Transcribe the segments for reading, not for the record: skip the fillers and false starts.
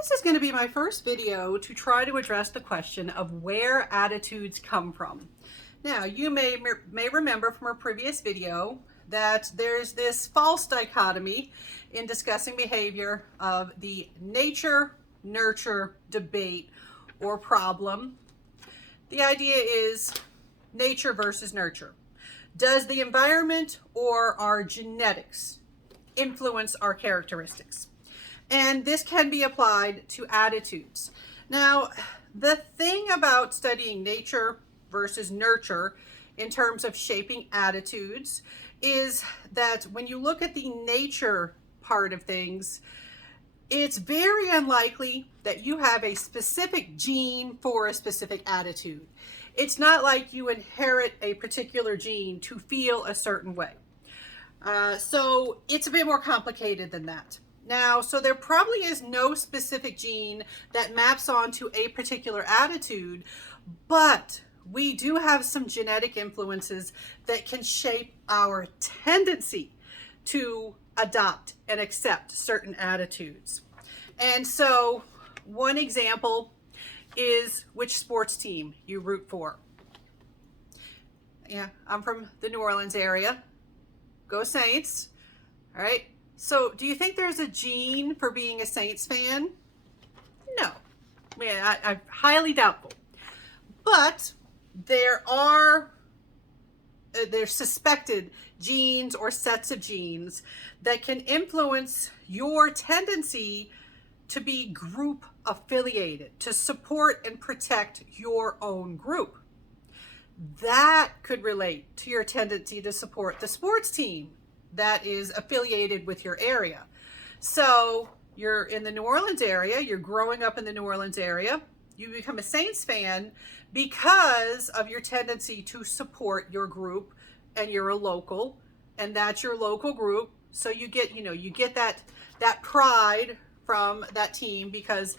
This is going to be my first video to try to address the question of where attitudes come from. Now, you may remember from our previous video that there's this false dichotomy in discussing behavior of the nature-nurture debate or problem. The idea is nature versus nurture. Does the environment or our genetics influence our characteristics? And this can be applied to attitudes. Now, the thing about studying nature versus nurture in terms of shaping attitudes is that when you look at the nature part of things, it's very unlikely that you have a specific gene for a specific attitude. It's not like you inherit a particular gene to feel a certain way. So it's a bit more complicated than that. Now, so there probably is no specific gene that maps onto a particular attitude, but we do have some genetic influences that can shape our tendency to adopt and accept certain attitudes. And so one example is which sports team you root for. Yeah, I'm from the New Orleans area. Go Saints. All right. So do you think there's a gene for being a Saints fan? No. I mean, I'm highly doubtful. But there's suspected genes or sets of genes that can influence your tendency to be group affiliated, to support and protect your own group. That could relate to your tendency to support the sports team that is affiliated with your area. So you're in the New Orleans area, you're growing up in the New Orleans area, you become a Saints fan because of your tendency to support your group, and you're a local, and that's your local group. So you get that pride from that team because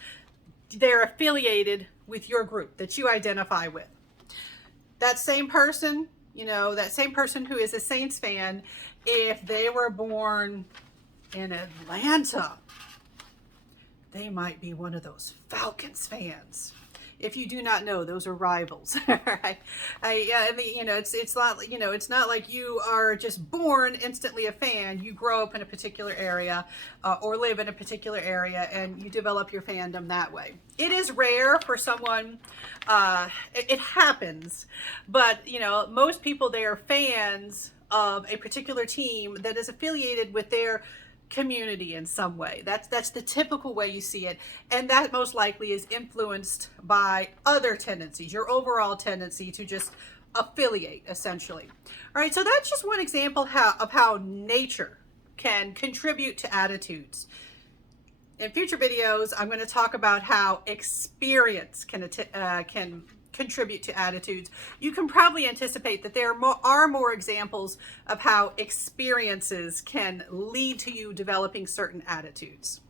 they're affiliated with your group that you identify with. That same person, that same person who is a Saints fan, if they were born in Atlanta, they might be one of those Falcons fans. If you do not know, those are rivals. Right? It's not like you are just born instantly a fan. You grow up in a particular area or live in a particular area, and you develop your fandom that way. It is rare for someone. It happens, but most people, they are fans of a particular team that is affiliated with their community in some way. That's the typical way you see it, and that most likely is influenced by other tendencies, your overall tendency to just affiliate, essentially. All right, so that's just one example of how nature can contribute to attitudes. In future videos, I'm going to talk about how experience can contribute to attitudes. You can probably anticipate that there are more examples of how experiences can lead to you developing certain attitudes.